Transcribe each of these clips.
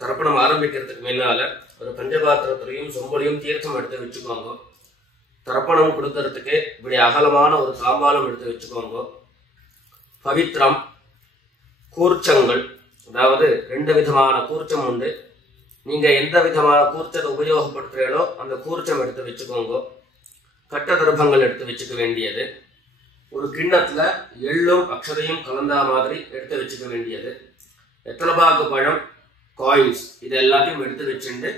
தர்ப்பணம் ஆரம்பிக்கிறதுக்கு முன்னால ஒரு பஞ்சபாத்திரத்திலையும் சொம்பலையும் தீர்த்தம் எடுத்து வச்சுக்கோங்க. தர்ப்பணம் கொடுக்கறதுக்கு இப்படி அகலமான ஒரு தாம்பாலம் எடுத்து வச்சுக்கோங்க. பவித்திரம், கூர்ச்சங்கள், அதாவது 2 விதமான கூர்ச்சம் உண்டு. நீங்க எந்த விதமான கூர்ச்சத்தை உபயோகப்படுத்துறீங்களோ அந்த கூர்ச்சம் எடுத்து வச்சுக்கோங்க. கட்ட தர்ப்பங்கள் எடுத்து வச்சுக்க வேண்டியது. ஒரு கிண்ணத்துல எள்ளும் அக்ஷதையும் கலந்தா மாதிரி எடுத்து வச்சுக்க வேண்டியது. வெத்தலைபாக்கு பழம், காயின்ஸ், இது எல்லாத்தையும் எடுத்து வச்சுட்டு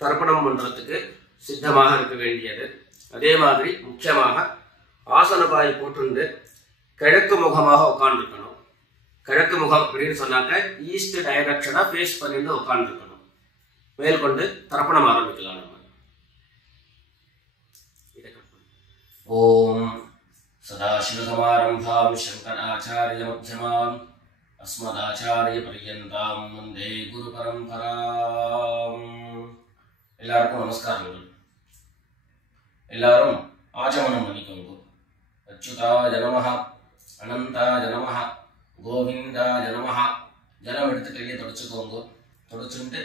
தர்ப்பணம் பண்றதுக்கு சித்தமாக இருக்க வேண்டியது. அதே மாதிரி முக்கியமாக ஆசனபாய் போட்டு கிழக்கு முகமாக உட்காந்துருக்கணும். கிழக்கு முகம் அப்படின்னு சொன்னாக்க ஈஸ்ட் டைரக்ஷனா ஃபேஸ் பண்ணிட்டு உட்காந்துருக்கணும். மேற்கொண்டு தர்ப்பணம் ஆரம்பிக்கலாம். நம்ம ஓம் சதாசிவசமாரம்பாம் சங்கராச்சாரிய மத்தியமாம் அஸ்மதாச்சாரிய பர்யந்தாம் வந்தே குரு பரம்பராம். எல்லாருக்கும் நமஸ்காரங்கள். எல்லாரும் ஆச்சமனம் பண்ணிக்கோங்க. அச்சுதாய நமஹ, அனந்தாய நமஹ, கோவிந்தாய நமஹ. ஜலம் எடுத்து கையை தொடச்சுக்கோங்க. தொடச்சுட்டு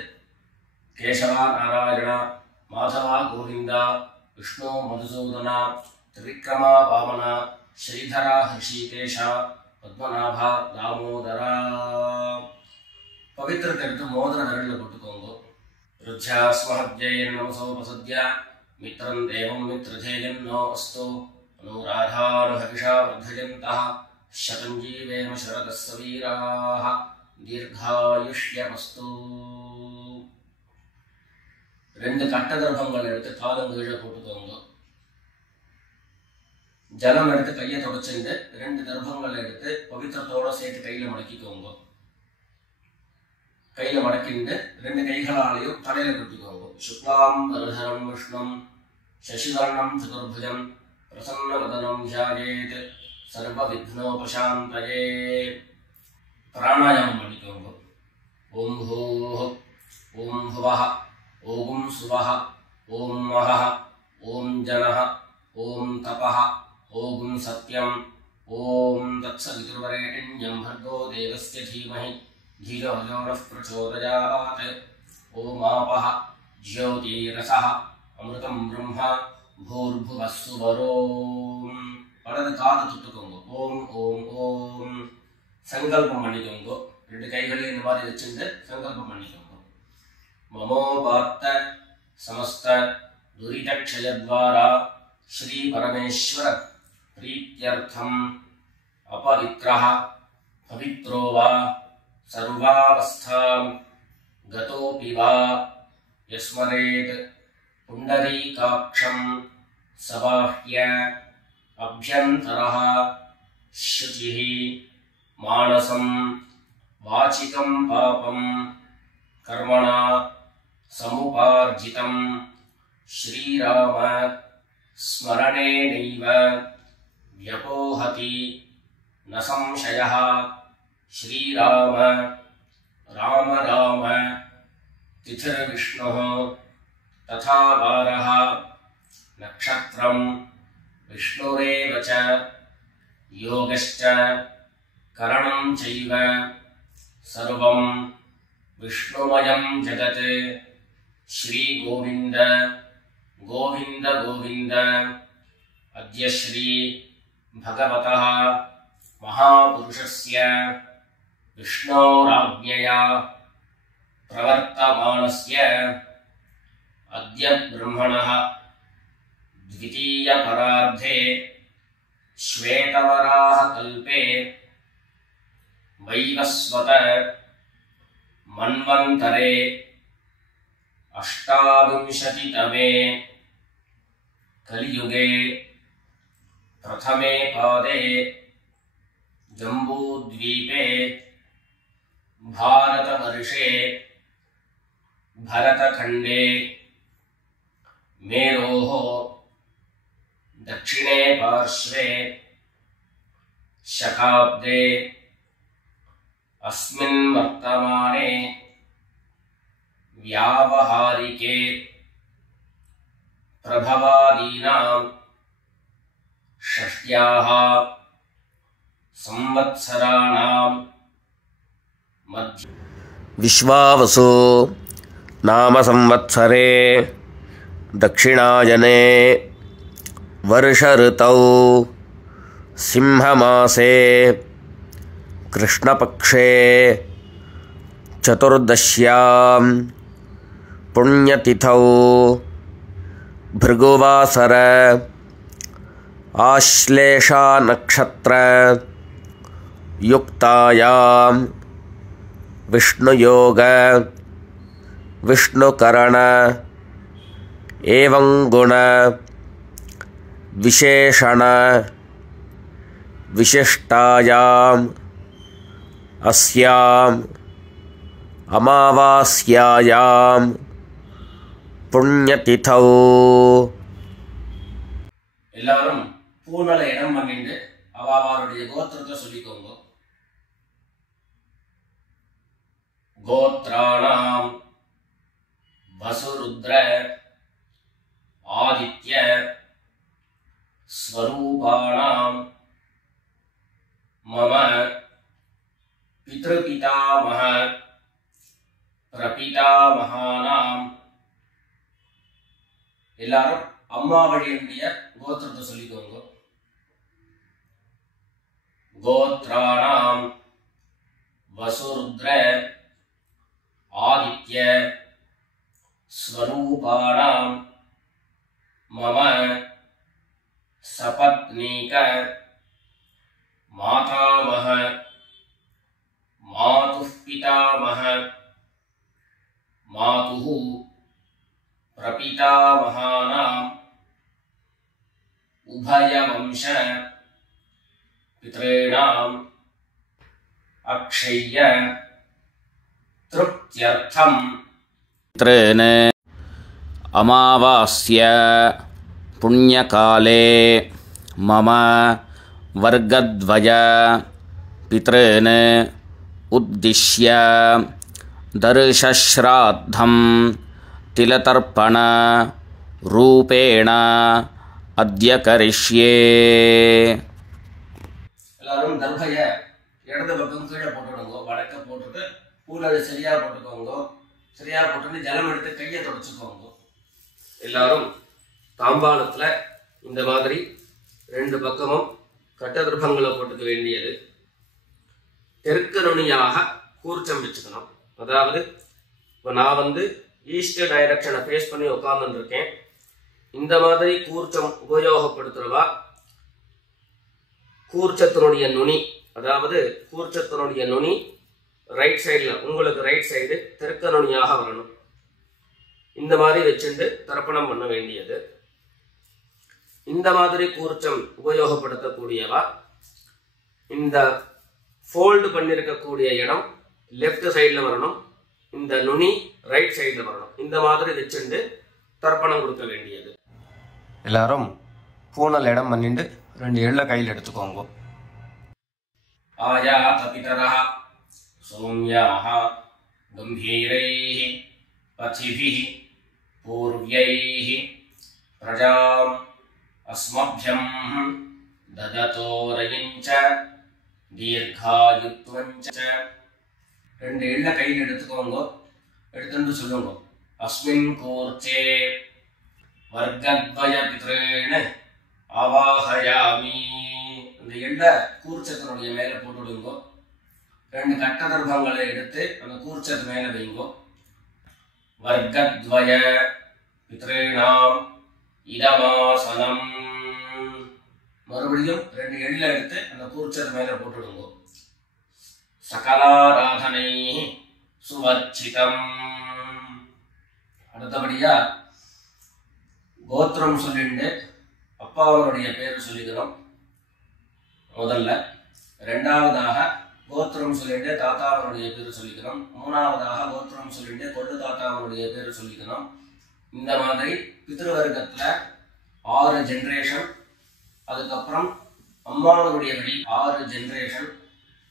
கேசவா நாராயணா, மாதவா கோவிந்தா, விஷ்ணு மதுசூதனா, திரிக்ரமா வாமனா, ஸ்ரீதரா ஹிருஷிகேஷா, பத்மநாபா தாமோதரா. பவித்திரத்தை எடுத்து மோதிர விரலில் போட்டுக்கோங்க. ருத்யாஸ்மஹத்யைர் நமசோபசத்யா மித்ரம் தேவம் மித்ரதேயம் நோ அஸ்து அனுராதானுஹவிஷா வர்தயந்தः சதம் ஜீவேம சரதஸ்ஸ வீராः தீர்காயுஷ்யமஸ்து. 2 கட்ட தர்ப்பங்கள் எடுத்து காலம் கீழே போட்டுக்கோங்க. ஜலம் எடுத்து கையை தொடச்சுட்டு 2 தர்ப்பங்கள் எடுத்து பவித்திரத்தோட சேர்த்து கையில மடக்கிக்கோங்க. கையில மடக்கிட்டு 2 கைகளாலையும் தலையில கட்டிக்கோங்க. சுக்லாம் வரதரம் விஷ்ணம் சசிவர்ணம் சதுர்புஜம் பிரசன்னவதனம் தியாயேத் சர்வ விக்னோபசாந்தயே. பிராணாயாமம் பண்ணிக்கோங்க. ஓம் பூஹ், ஓம் புவஹ, ஓம் சுவஹ, ஓம் மஹஹ, ஓம் ஜனஹ, ஓம் தபஹ, ஓம் சத்யம், ஓம் தத்சவிதுர்வரேண்யம் भर्गो देवस्य धीमहि धियो यो नः प्रचोदयात्. ஓம் ஆபஹ ஜ்யோதிரஸஹ அமிர்தம் பிரம்மா பூர்புவः சுவரோம். வலது காது தொட்டுக்கோங்க. ஓம் ஓம் ஓம். சங்கல்பம் பண்ணிக்கோங்க. 2 கைகளையும் இந்த மாதிரி வச்சுட்டு சங்கல்பம் பண்ணிக்கோங்க. மமோபாத்த சமஸ்த துரிதக்ஷயத்வாரா ஸ்ரீ பரமேஸ்வர प्रीत्यर्थम अपवित्रः पवित्रो वा सर्वावस्थां गतोऽपि वा यस्मरेत् पुण्डरीकाक्षं सबाह्य अभ्यन्तरः शुचिः मानसं वाचिकं पापं कर्मणा समुपार्जितं श्रीराम स्मरणेनैव व्यपोहति न संशयः. श्रीराम राम राम तिथिर्विष्णुः तथा वारः नक्षत्रं विष्णुरेव च योगश्च करणं चैव सर्वं विष्णुमयं जगत्. श्री गोविंद गोविंद गोविंद. अद्य श्री भगवतः महापुरुषस्य विष्णोराज्ञया प्रवर्तमानस्य अद्य ब्रह्मणः द्वितीयपरार्धे श्वेतवराह कल्पे वैवस्वत मन्वन्तरे 28तमे कलियुगे प्रथमे पादे जम्बूद्वीपे भारतवर्षे भरतखण्डे मेरोः दक्षिणे पार्श्वे शकाब्दे अस्मिन् वर्तमाने व्यावहारिके प्रभवादीनां षष्ट्याः संवत्सराणां मध्ये विश्वावसु नाम संवत्सरे दक्षिणायने वर्ष ऋतौ सिंहमासे कृष्णपक्षे चतुर्दश्यां पुण्यतिथौ भृगुवासर आश्लेषा नक्षत्र युक्तायां विष्णुयोग विष्णुकरण एवं गुण विशेषण विशिष्टायाम् अस्याम् अमावास्यायां पुण्यतिथौ எல்லாரும் பூனல இடம் பண்ணிட்டு அவாவாருடைய கோத்திரத்தை சொல்லிக்கோங்க. கோத்ராணாம் வசுருத்ர ஆதித்ய ஸ்வரூபாணாம் மம பித்ருபிதாமஹ பிரபிதாமஹானாம். எல்லாரும் அம்மா வழியுடைய கோத்திரத்தை சொல்லிக்கோங்க. கோத்ராணாம் வசுருத்ர ஆதித்ய ஸ்வரூபாணாம் மம சபத்னீக மாதாமஹ மாதுः பிதாமஹ மாதுः பிரபிதாமஹானாம் உபயவம்ச பித்ரேணாம் அக்ஷய்ய திருப்த்யர்த்தம் पितॄन् अमावास्य पुण्यकाले मम वर्गद्वय पितॄन् उद्दिश्य दर्शश्राद्धं तिलतर्पण रूपेण अद्य करिष्ये. எல்லாரும் தர்பைய இடது பக்கம் கீழே போட்டுடுங்க. வடக்க போட்டுட்டு பூனை சரியா போட்டுக்கோங்க. சரியா போட்டு ஜலம் எடுத்து கையை தொடச்சுக்கோங்க. எல்லாரும் தாம்பாளத்துல இந்த மாதிரி ரெண்டு பக்கமும் கட்ட திருப்பங்களை போட்டுக்க வேண்டியது. தெற்கு நுனியாக கூர்ச்சம் வச்சுக்கணும். அதாவது இப்போ நான் ஈஸ்ட் டைரக்ஷனை ஃபேஸ் பண்ணி உட்கார்ந்து இருக்கேன். இந்த மாதிரி கூர்ச்சம் உபயோகப்படுத்துறவா கூர்ச்சத்தினுடைய நுனி, அதாவது கூர்ச்சத்தினுடைய நுனி ரைட் சைடில், உங்களுக்கு ரைட் சைடு தெற்கு நுனியாக வரணும். இந்த மாதிரி வச்சுட்டு தர்ப்பணம் பண்ண வேண்டியது. இந்த மாதிரி கூர்ச்சம் உபயோகப்படுத்தக்கூடியவா இந்த ஃபோல்டு பண்ணியிருக்கக்கூடிய இடம் லெஃப்ட் சைடில் வரணும். இந்த நுனி ரைட் சைடில் வரணும். இந்த மாதிரி வச்சுட்டு தர்ப்பணம் கொடுக்க வேண்டியது. எல்லாரும் பூனல் இடம் பண்ணிட்டு ரெண்டு எள்ள கையில் எடுத்துக்கோங்க. ஆயா தபிதரஹ சௌம்யாஹ கம்பீரைஹி பதிபிஹி பூர்வ்யைஹி பிரஜாம் அஸ்மப்யம் தததோரயிஞ்ச தீர்காயுத்வஞ்ச. ரெண்டு எள்ள கையில் எடுத்துக்கோங்க. எடுத்துட்டு சொல்லுங்க. அஸ்மின் கூர்ச்சே வர்க்கத்வய பித்ரேண அவாஹயாமி. அந்த எள்ள கூர்ச்சத்தினுடைய மேல போட்டுடுங்க. ரெண்டு கட்ட தர்பங்களை எடுத்து அந்த கூர்ச்சத்து மேல வைங்கோ. வர்க்கத்வய பித்ரேணாம் இதமாசனம். மறுபடியும் ரெண்டு எள்ள எடுத்து அந்த கூர்ச்சத்து மேல போட்டுடுங்க. சகலாராதனை சுவர்ச்சிதம். அடுத்தபடியா கோத்திரம் சொல்லிட்டு அப்பாவனுடைய பேர் சொல்லிக்கிறோம் முதல்ல. ரெண்டாவதாக கோத்திரம் சொல்லிட்டு தாத்தாவனுடைய பேர் சொல்லிக்கிறோம். மூணாவதாக கோத்திரம் சொல்லிட்டு கொள்ளு தாத்தாவனுடைய பேர் சொல்லிக்கிறோம். இந்த மாதிரி பித்ருவர்க்கத்துல 6 ஜென்ரேஷன், அதுக்கப்புறம் அம்மாவனுடைய வழி 6 ஜென்ரேஷன்,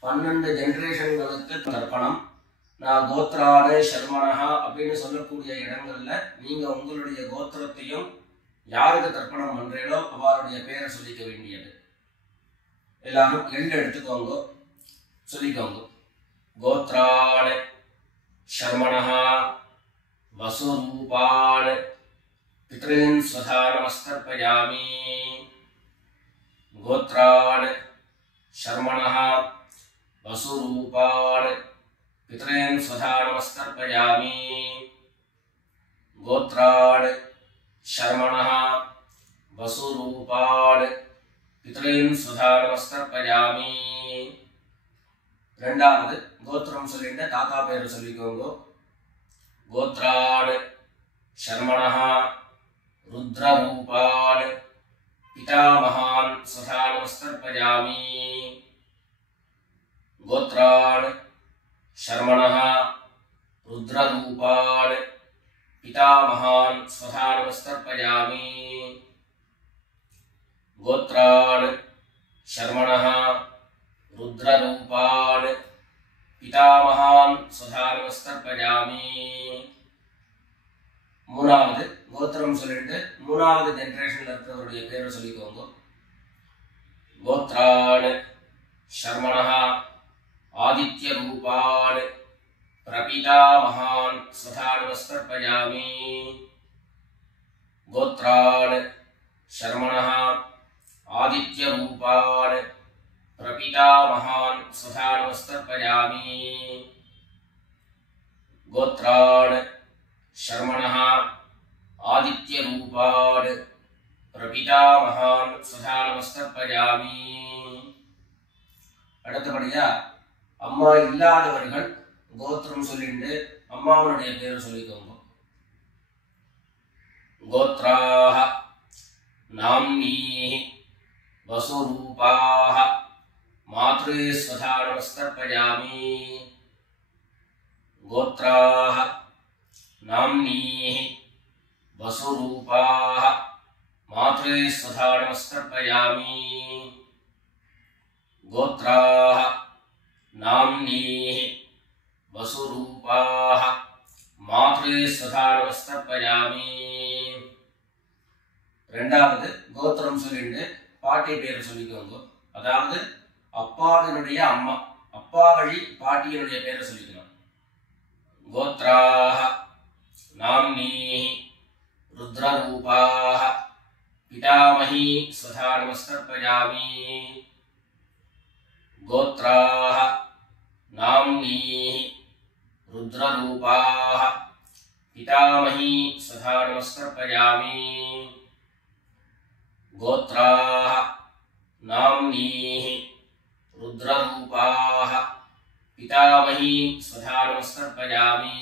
12 ஜெனரேஷன்களுக்கு தர்ப்பணம். நான் கோத்ரானு சர்மனஹா அப்படின்னு சொல்லக்கூடிய இடங்கள்ல நீங்க உங்களுடைய கோத்திரத்தையும் யாருக்கு தர்ப்பணம் பண்றீங்களோ அவருடைய பேரை சொல்லிக்க வேண்டியது. எல்லாரும் எள்ளு எடுத்துக்கோங்க, சொல்லிக்கோங்க. கோத்ரானு சர்மனஹா வசுரூபான் பித்ரீன் ஸ்வதா நமஸ்தர்ப்பயாமி. கோத்ரான் சர்மணஹா வசுரூபான் பித்ரீன் ஸ்வதா நமஸ்தர்ப்பயாமி. கோத்ரான் சர்மணஹா வசுரூபான் பித்ரீன் ஸ்வதா நமஸ்தர்ப்பயாமி. ரெண்டாவது கோத்திரம் சொல்லிட்டு தாத்தா பேரு சொல்லிக்கோங்க. கோத்ரான் சர்மணஹா ருத்ரரூபான் பிதாமகான் ஸ்வதா நமஸ்தர்ப்பயாமி. கோத்ரான் சர்மணஹா ருத்ரரூபான் பிதாமகான் ஸ்வதா நமஸ்தர்ப்பயாமி. கோத்ரான் சர்மணஹா ருத்ரரூபான் பிதாமகான் ஸ்வதா நமஸ்தர்ப்பயாமி. மூணாவது கோத்திரம் சொல்லிட்டு மூணாவது ஜெனரேஷன்ல இருக்கிறவருடைய பேரை சொல்லிக்கோங்க. கோத்ரான் சர்மணஹா ஆதித்ய ரூபான் பிரபிதாமகான் ஸ்வதா நமஸ்தர்ப்பயாமி. கோத்ரான் சர்மணஹா ஆதித்ய ரூபான் பிரபிதாமகான் ஸ்வதா நமஸ்தர்ப்பயாமி. கோத்ரான் சர்மணஹா ஆதித்ய ரூபான் பிரபிதாமகான் ஸ்வதா நமஸ்தர்ப்பயாமி. அடுத்தபடியா அம்மா இல்லாதவர்கள் கோத்திரம் சொல்லிட்டு அம்மாவனுடைய பேர் சொல்லிக்கோங்க. கோத்ராஹ நாம்னீஹ வசுரூபாஹ மாத்ரே ஸ்வதா நமஸ்தர்ப்பயாமி. கோத்ராஹ நாம்னீஹ வசுரூபாஹ மாத்ரே ஸ்வதா நமஸ்தர்ப்பயாமி. கோத்ராஹ நாம்னீஹ வசுரூபாஹ மாத்ரே ஸ்வதா நமஸ்தர்ப்பயாமி. ரெண்டாவது கோத்திரம் சொல்லிட்டு பாட்டி பேரை சொல்லிக்கோங்க. அதாவது அப்பாவினுடைய அம்மா, அப்பா வழி பாட்டியினுடைய பேரை சொல்லிக்கணும். கோத்ராஹ நாம்னீஹ ருத்ரரூபாஹ பிதாமஹி ஸ்வதா நமஸ்தர்ப்பயாமி. கோத்ராஹ நாம்னீஹ ருத்ரரூபாஹ பிதாமஹி ஸ்வதா நமஸ்தர்ப்பயாமி. கோத்ராஹ நாம்னீஹ ருத்ரரூபாஹ பிதாமஹி ஸ்வதா நமஸ்தர்ப்பயாமி.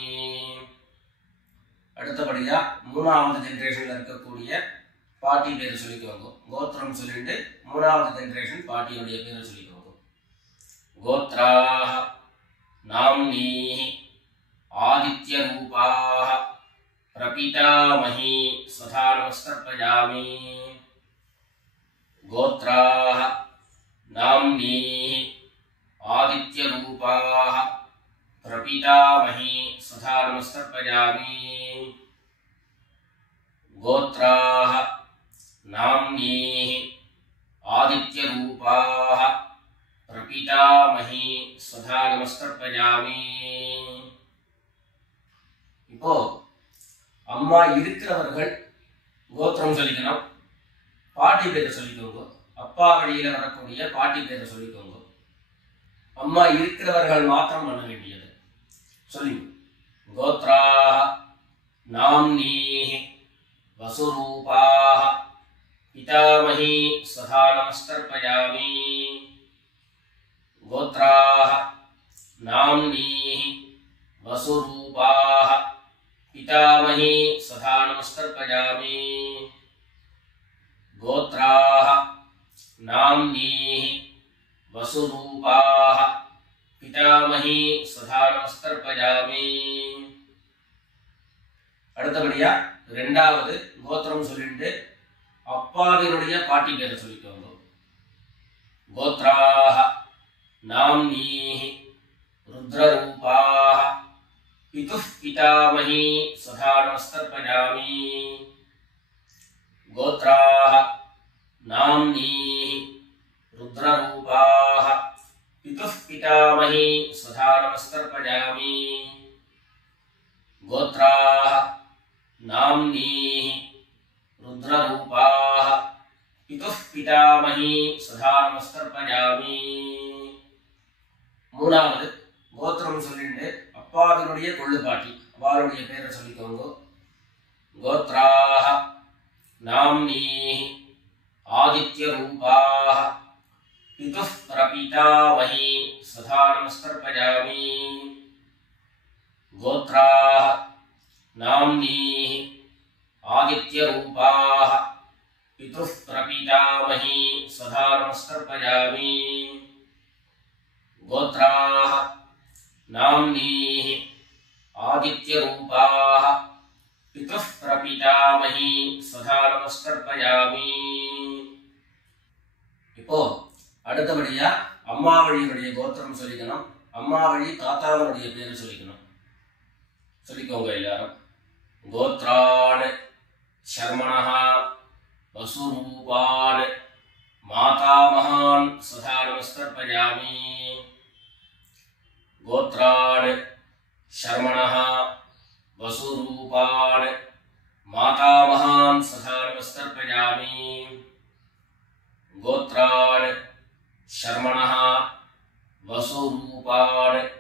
அடுத்தபடியா மூணாவது ஜெனரேஷன்ல இருக்கக்கூடிய பாட்டி பேர் சொல்லிக்கோங்க. கோத்திரம் சொல்லிட்டு மூணாவது ஜெனரேஷன் பாட்டியுடைய பேரை சொல்லிக்கோங்க. கோத்ராஹ நாம்னீஹ ஆதித்ய ரூபாஹ பிரபிதாமஹி ஸ்வதா நமஸ்தர்ப்பயாமி. கோத்ராஹ நாம்னீஹ ஆதித்ய ரூபாஹ பிரபிதாமஹி ஸ்வதா நமஸ்தர்ப்பயாமி. கோத்ராஹ நாம்னீஹ ஆதித்ய ரூபாஹ பிரபிதாமஹி ஸ்வதா நமஸ்தர்ப்பயாமி. இப்போ அம்மா இருக்கிறவர்கள் கோத்திரம் சொல்லிக்கணும், பாட்டி பேரை சொல்லிக்கோங்க. அப்பா வழியில வரக்கூடிய பாட்டி பேரை சொல்லிக்கோங்க. அம்மா இருக்கிறவர்கள் மாத்திரம் பண்ண வேண்டியது சொல்லி. கோத்ராஹ நாம்னீஹ வசுரூபாஹ பிதாமஹி ஸ்வதா நமஸ்தர்ப்பயாமி. கோத்ராஹ நாம்னீஹ வசுரூபாஹ பிதாமஹி ஸ்வதா நமஸ்தர்ப்பயாமி. கோத்ராஹ நாம்னீஹ வசுரூபாஹ பிதாமஹி ஸ்வதா நமஸ்தர்ப்பயாமி. அடுத்தபடியா ரெண்டாவது கோத்திரம் சொல்லிட்டு அப்பாவினுடைய பாட்டி பேரை சொல்லிக்கோங்க. கோத்ராஹ नाम्नीः रुद्ररूपाः पितुः पितामही सदा नमस्तर्पयामि। गोत्राः नाम्नीः रुद्ररूपाः पितुः पितामही सदा नमस्तर्पयामि। गोत्राः नाम्नीः रुद्ररूपाः पितुः पितामही सदा नमस्तर्पयामि। மூணாவது கோத்திரம் சொல்லிட்டு அப்பாவினுடைய கொள்ளுப்பாட்டி அவளுடைய பேரை சொல்லிக்கோங்க. கோத்ராஹ நாம்னீஹி ஆதித்ய ரூபாஹ பிதுः பிரபிதாமஹி சதா நமஸ்தர்ப்பயாமி. கோத்ராஹ நாம்னீஹி ஆதித்ய ரூபாஹ பிதுः பிரபிதாமஹி சதா நமஸ்தர்ப்பயாமி. गोत्राः नाम्नीः आदित्यरूपाः पितुः प्रपितामही सदा नमस्कर्पयामि. இப்போ அடுத்தபடியா அம்மா வழியுடைய கோத்திரம் சொல்லிக்கணும். அம்மா வழி தாத்தாவுடைய பேர் சொல்லிக்கணும். சொல்லிக்கோங்க எல்லாரும். கோத்ரான் शर्मणः वसुरूपान् मातामहान् सदा नमस्कर्पयामि. गोत्रान् शर्मणः वसुरूपान् मातामहान् सदा नमस्कर्पयामि. गोत्रान् शर्मणः वसुरूपान्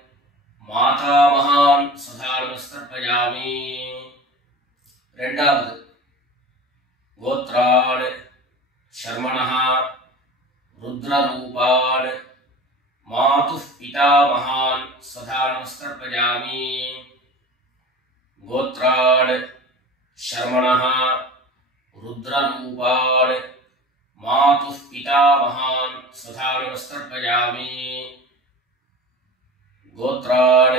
मातामहान् सदा नमस्कर्पयामि. ரெண்டாவது गोत्रान् शर्मणः रुद्ररूपान् मातुः पितामहान् सदा नमस्कर्पयामि. गोत्रान् शर्मणः रुद्ररूपान् मातुः पितामहान् सदा नमस्कर्पयामि. गोत्रान्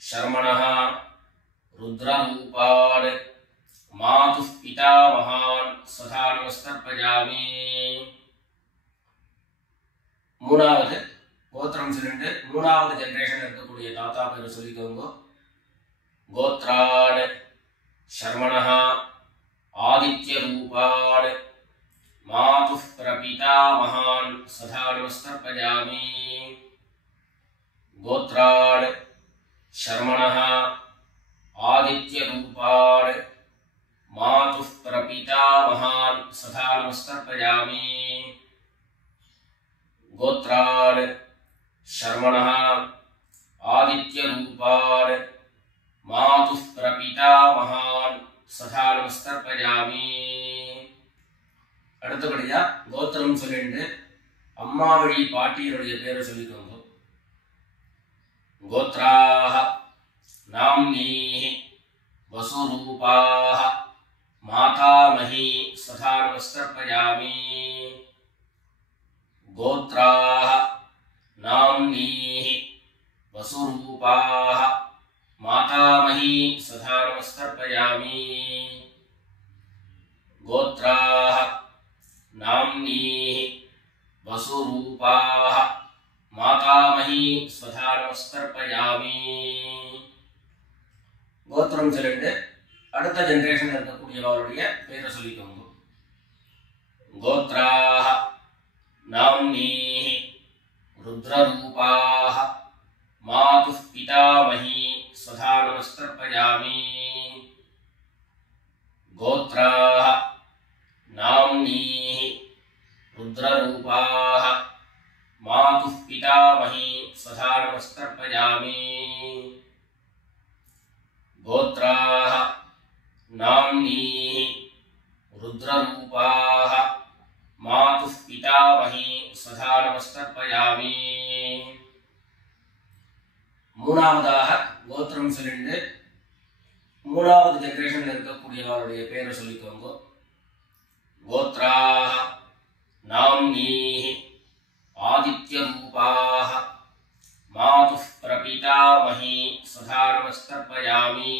शर्मणः रुद्ररूपान् मातुः पितामहान् सदा नमस्कर्पयामि. மூணாவது கோத்திரம் சொல்லிட்டு மூணாவது ஜெனரேஷன் இருக்கக்கூடிய தாத்தா பேர் சொல்லிக்கோங்க. கோத்ரான் शर्मणः आदित्य रूपान् मातुः प्रपितामहान् सदा नमस्कर्पयामि. गोत्रान् शर्मणः आदित्य रूपान् मातुः प्रपितामहान् सदा नमस्कर्पयामि. गोत्रान् शर्मणः आदित्य रूपान् मातुः प्रपितामहान् सदा नमस्कर्पयामि. அடுத்தபடியா கோத்திரம் சொல்லிட்டு அம்மா வழி பாட்டியருடைய பேரை சொல்லிக்கோங்க. கோத்ராஹ நாம்னீஹ वसुरूपाः मातामही सदा नमस्कर्पयामि. गोत्राः नाम्नीः वसुरूपाः मातामही सदा नमस्कर्पयामि. गोत्राः नाम्नीः वसुरूपाः मातामही सदा नमस्कर्पयामि. கோத்திரம் சொல்லிட்டு அடுத்த ஜெனரேஷன் இருக்கக்கூடியவருடைய பேரை சொல்லிக்கோங்க. கோத்ராஹ நாம்னீஹ रुद्ररूपाः मातुः पितामही सदा नमस्कर्पयामि. गोत्राः नाम्नीः रुद्ररूपाः मातुः पितामही सदा नमस्कर्पयामि. गोत्राः नाम्नीः रुद्ररूपाः मातुः पितामही सदा नमस्कर्पयामि. மூணாவதாக கோத்திரம் சொல்லிட்டு மூணாவது ஜெனரேஷன்ல இருக்கக்கூடியவருடைய பேரை சொல்லிக்கோங்க. கோத்ராஹ நாம்னீஹ ஆதித்ய ரூபாஹ मातुः प्रपितामही सदा नमस्कर्पयामि.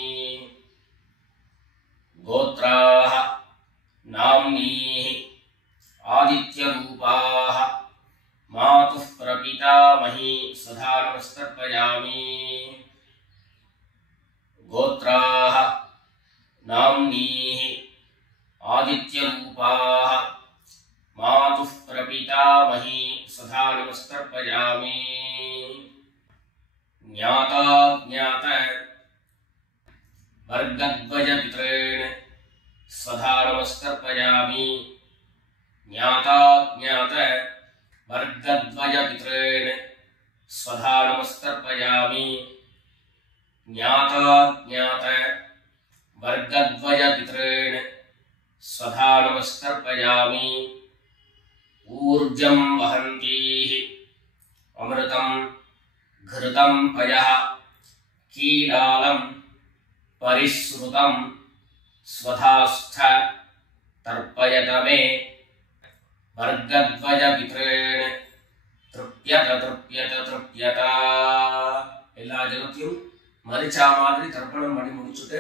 गोत्राः नाम्नीः आदित्यरूपाः मातुः प्रपितामही सदा नमस्तर्पयामि। गोत्राः नाम्नीः आदित्यरूपाः मातुः प्रपितामही सदा नमस्तर्पयामि। ज्ञाता ज्ञात वर्गद्वयपितॄन् सदा नमस्तर्पयामि। ज्ञाता ज्ञात वर्गद्वयपितॄन् सदा नमस्तर्पयामि। ज्ञाता ज्ञात वर्गद्वयपितॄन् सदा नमस्तर्पयामि। ऊर्जं वहन्तीः अमृतं घृतं पयः कीलालं परिश्रुतं स्वधास्थ तर्पयत मे वर्गद्वयपितॄन् तृप्यत तृप्यत तृप्यत। எல்லா ஜலத்தையும் மரிச்சா மாதிரி தர்ப்பணம் பண்ணி முடிச்சுட்டு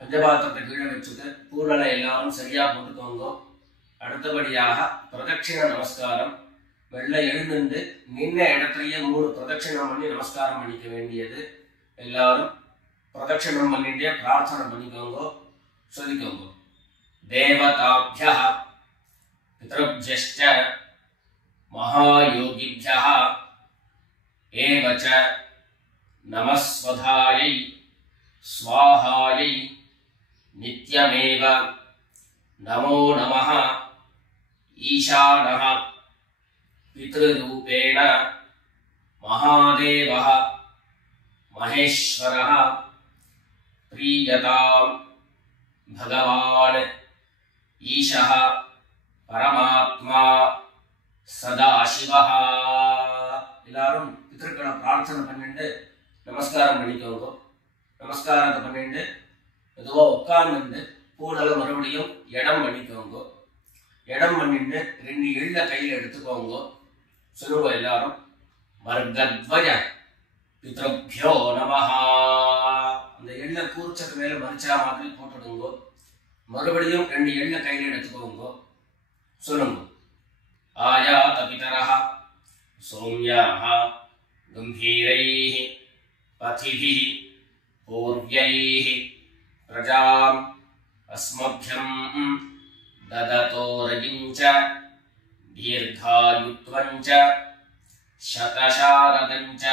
பஞ்சபாத்திரத்தை கீழே வச்சுட்டு பூர்ணலை எல்லாரும் சரியா போட்டுக்கோங்க. அடுத்தபடியாக பிரதட்சிண நமஸ்காரம். வெள்ளை எழுந்து நின்ன இடத்துலயே 3 பிரதட்சிணம் பண்ணி நமஸ்காரம் பண்ணிக்க வேண்டியது. எல்லாரும் பிரதட்சிணம் பண்ணிட்டே பிரார்த்தனை பண்ணிக்கோங்க, சொல்லிக்கோங்க. தேவதாभ्यः பித்ருभ्यश्च महायोगिभ्यः एव च नमस्वधायै स्वाहायै नित्यमेव नमो नमः। ईशानः पितृरूपेण महादेवः महेश्वरः प्रीयतां भगवान् ईशः परमात्मा सदाशिवः। எல்லாரும் பித்ருக்களை பிரார்த்தனை பண்ணிட்டு நமஸ்காரம் பண்ணிக்கோங்க. நமஸ்காரத்தை பண்ணிட்டு எதுவோ உட்கார்ந்து பூனலை மறுபடியும் இடம் பண்ணிக்கோங்க. இடம் பண்ணிட்டு 2 எள்ள கையில் எடுத்துக்கோங்க. சொல்லுங்க எல்லாரும் வர்கத்வய பித்ருभ्यो நமஹ. அந்த எள்ள கூர்ச்சக்கு மேல மரிச்சா மாதிரி போட்டுடுங்க. மறுபடியும் 2 எள்ள கையில் எடுத்துக்கோங்க. சொல்லுங்க ஆயாத பிதரஹ சௌம்யாஹ கம்பீரைஹ பதிபிஹ பூர்வ்யைஹ பிரஜாம் அஸ்மभ्यं ददतोरयिञ्च दीर्घायुत्वञ्च शतशारदञ्च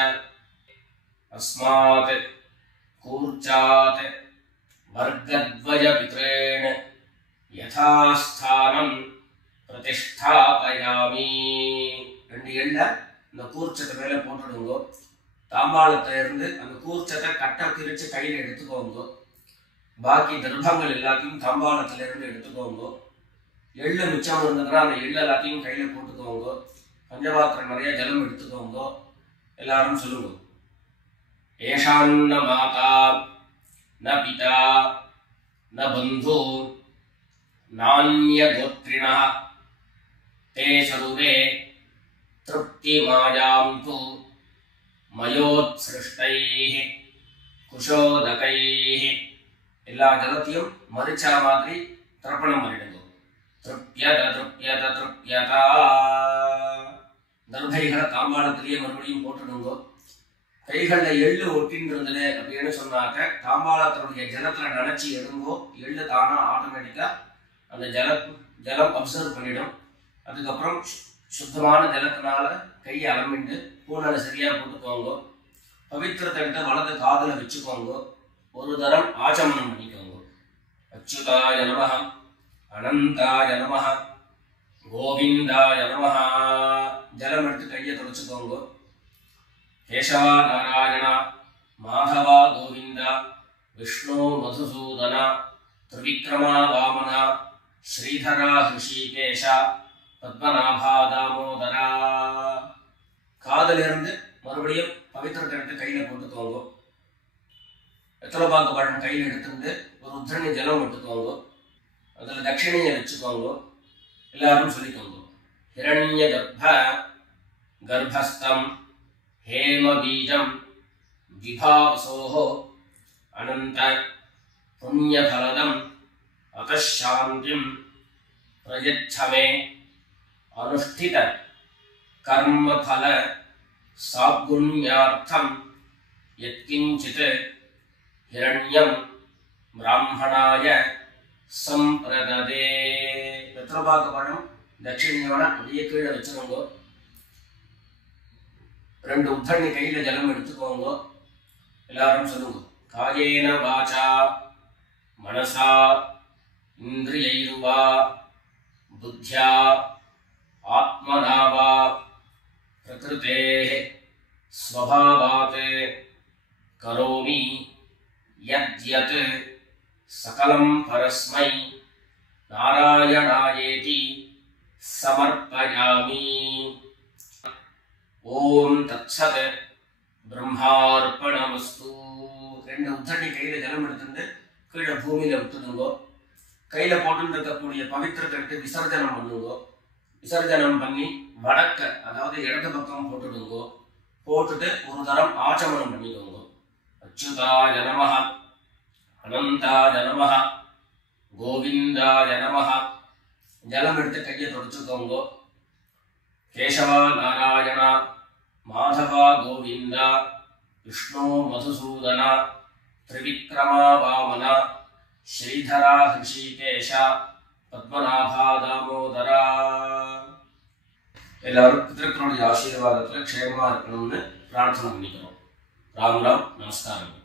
अस्मात् कूर्चात् वर्गद्वयपितॄन् यथास्थानं प्रतिष्ठापयामि. 2 எள்ள இந்த கூர்ச்சத்தை மேல போட்டுடுங்க. தாம்பாளத்துல இருந்து அந்த கூர்ச்சத்தை கட்டை பிரிச்சு கையில எடுத்துக்கோங்க. பாக்கி தர்ப்பங்கள் எல்லாத்தையும் தாம்பாளத்துல இருந்து எடுத்துக்கோங்க. எள்ளு மிச்சம் இருந்ததுன்னா அந்த எள்ளு எல்லாத்தையும் கையில போட்டுக்கோங்க. பஞ்சபாத்திரம் நிறைய ஜலம் எடுத்துக்கோங்க. எல்லாரும் சொல்லுங்க ஏஷான்ன மாதா ந பிதா ந பந்து நான்ய கோத்ரிணः ते सर्वे तृप्तिमायान्तु मयोत्सृष्टैः कुशोदकैः. எல்லா ஜலத்தையும் மரிச்சா மாதிரி தர்ப்பணம் பண்ணிடுங்க. तृप्यत तृप्यत तृप्यता. தர்பைகளை தாம்பாளத்திலேயே மறுபடியும் போட்டுடுங்க. கைகள்ல எள்ளு ஒட்டின்றது அப்படின்னு சொன்னாக்க தாம்பாளத்தினுடைய ஜலத்துல நினைச்சு எடுங்கோ. எள்ளு தானா ஆட்டோமேட்டிக்கா அந்த ஜலம் அப்சர்வ் பண்ணிடும். அதுக்கப்புறம் சுத்தமான ஜலத்தினால கையை அலம்பிட்டு பூனலை சரியா போட்டுக்கோங்க. பவித்திரத்தை எடுத்து வலது காதுல வச்சுக்கோங்க. ஒரு தரம் ஆச்சமனம் பண்ணிக்கோங்க. அச்சுதாய நமஹ அனந்தாய நமஹ கோவிந்தாய நமஹ. ஜலம் எடுத்து கையை தொடச்சுக்கோங்க. கேசவா நாராயணா மாதவா கோவிந்தா விஷ்ணு மதுசூதனா திரிவிக்ரமா வாமனா ஸ்ரீதரா ஹிருஷிகேஷா பத்மநாபா தாமோதரா. காதல இருந்து மறுபடியும் பவித்திரத்தை எடுத்து கையில போட்டுக்கோங்க. எத்தனை பாக்கு பழம் கையில் எடுத்துட்டு ஒரு உத்தரணி ஜலம் எடுத்துக்கோங்க. அதுல தட்சிணையை வச்சுக்கோங்க. எல்லாரும் சொல்லிக்கோங்க ஹிரண்ய கர்ப்பஸ்தம் हेम बीजं विभावसोः अनंत पुण्यफलदं अतः शांतिं प्रयच्छ मे अनुष्ठित कर्म फल सागुण्यार्थम यत्किंचित हिरण्यम ब्राह्मणाय संप्रददे. पितृभाग पणम दक्षिणेयोட அப்படியே கீழே வச்சிருங்க. ரெண்டு உத்தரணி கையில ஜலம் எடுத்துக்கோங்க. எல்லாரும் சொல்லுங்க. காயேன வாசா मनसा इंद्रियैर्वा बुद्ध्या आत्मना वा प्रकृतेः स्वभावात् करोमि यद्यत् सकलं परस्मै नारायणायेति समर्पयामि. ओम तत्सत् ब्रह्मार्पणमस्तु. ரெண்டு உத்தரணி கையில ஜலம் எடுத்துட்டு கீழே பூமியில விட்டுடுங்கோ. கையில போட்டுருக்கக்கூடிய பவித்திரத்தை எடுத்து விசர்ஜனம் பண்ணுங்கோ. விசர்ஜனம் பண்ணி வடக்க அதாவது இடது பக்கம் போட்டுடுங்கோ. போட்டுட்டு ஒரு தரம் ஆச்சமனம் பண்ணிக்கோங்க. அச்சுதாய நமஹ, அனந்தாய நமஹ, கோவிந்தாய நமஹ. ஜலம் எடுத்து கையை தொடச்சுக்கோங்க. கேசவா நாராயணா, மாதவா கோவிந்தா, விஷ்ணு மதுசூதனா, त्रिविक्रमा वामना, श्रीधरा हृषिकेश, पद्मनाभा दामोदरा. எல்லாரும் பிதர்களுடைய ஆசீர்வாதத்துல க்ஷேமமா இருக்கணும்னு பிரார்த்தனை பண்ணிக்கிறோம். ராம் ராம், நமஸ்காரம்.